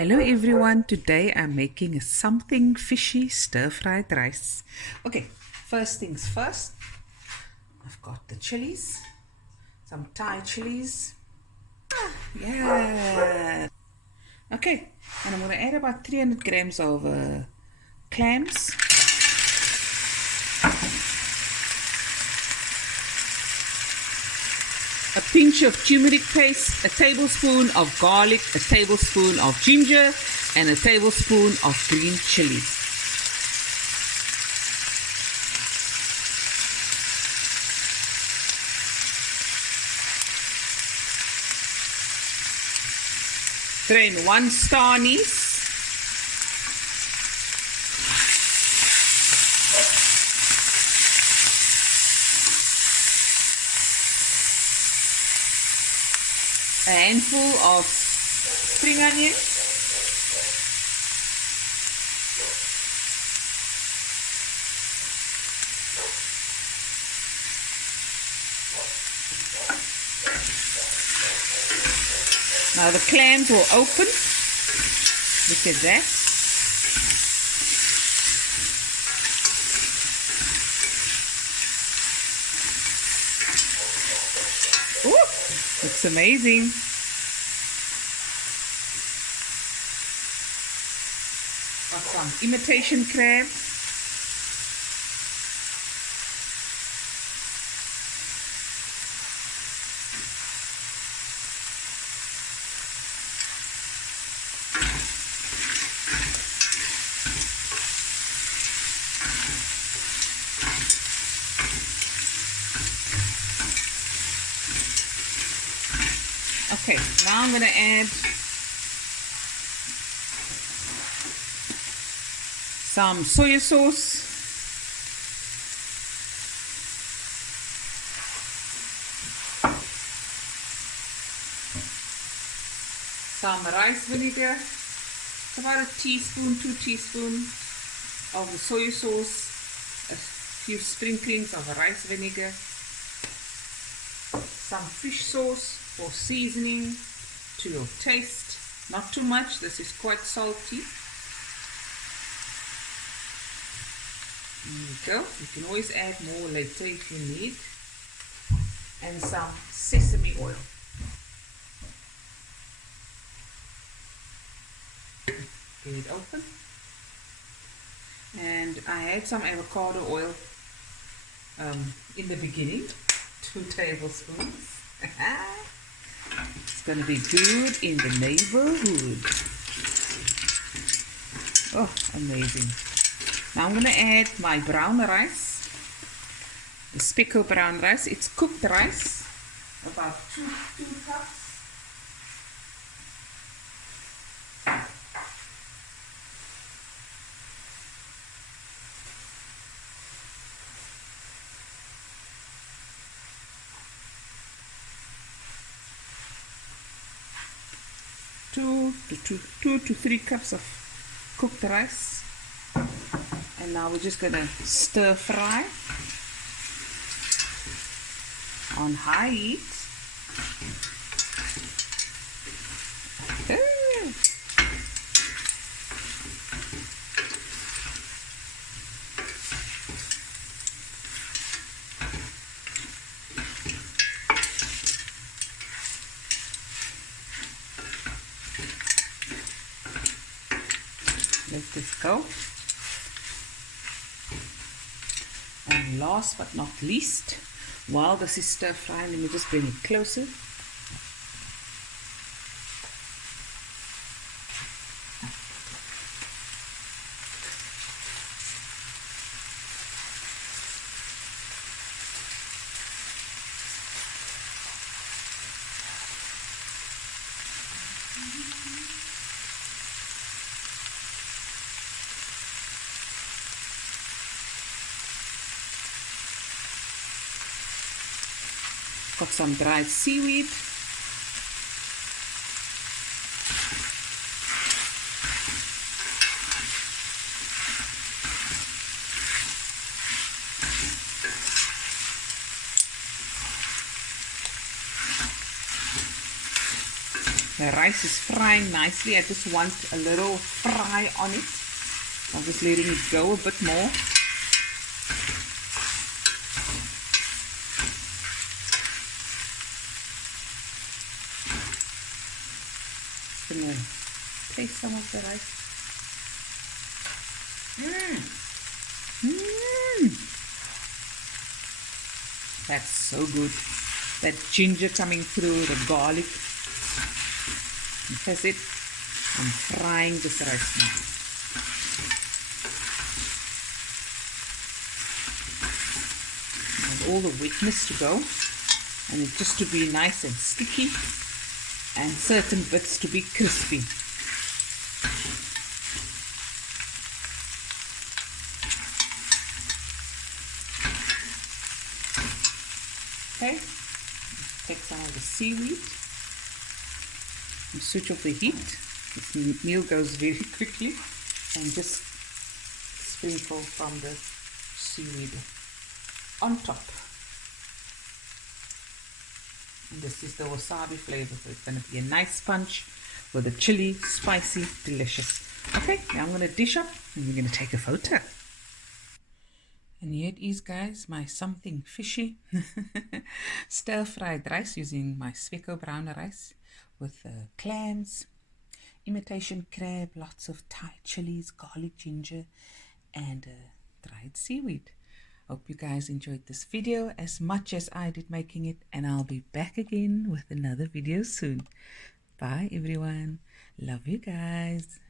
Hello everyone, today I'm making a something fishy stir-fried rice. Okay, first things first, I've got the chilies, some Thai chilies. Yeah. Okay, and I'm going to add about 300 grams of clams. A pinch of turmeric paste, a tablespoon of garlic, a tablespoon of ginger, and a tablespoon of green chilies. Drain 1 star anise. A handful of spring onion, now the clams will open. Look at that. Ooh, looks amazing. Got some imitation crab. Okay, now I'm going to add some soy sauce, some rice vinegar, about a teaspoon, 2 teaspoons of the soy sauce, a few sprinklings of rice vinegar, some fish sauce for seasoning to your taste, not too much, this is quite salty. There you go, you can always add more later if you need, and some sesame oil. Get it open, and I had some avocado oil in the beginning, 2 tablespoons. It's gonna be good in the neighborhood. Oh, amazing. Now I'm gonna add my brown rice, the speckled brown rice. It's cooked rice, about 2 cups. Two to 3 cups of cooked rice, and now we're just gonna stir fry on high heat. Okay. Let this go. And last but not least, while this is stir frying, let me just bring it closer. Got some dried seaweed. The rice is frying nicely. I just want a little fry on it. I'm just letting it go a bit more. Just gonna taste some of the rice. That's so good. That ginger coming through, the garlic. That's it. I'm frying this rice now. And all the wetness to go, and it just to be nice and sticky, and certain bits to be crispy. Okay, take some of the seaweed and switch off the heat. This meal goes very quickly, and just sprinkle from the seaweed on top. And this is the wasabi flavor, so it's going to be a nice punch with the chili, spicy, delicious. Okay, now I'm going to dish up and we're going to take a photo. And here it is, guys, my something fishy stir-fried rice using my Sweko brown rice with clams, imitation crab, lots of Thai chilies, garlic, ginger, and dried seaweed. Hope you guys enjoyed this video as much as I did making it, and I'll be back again with another video soon. Bye, everyone. Love you guys.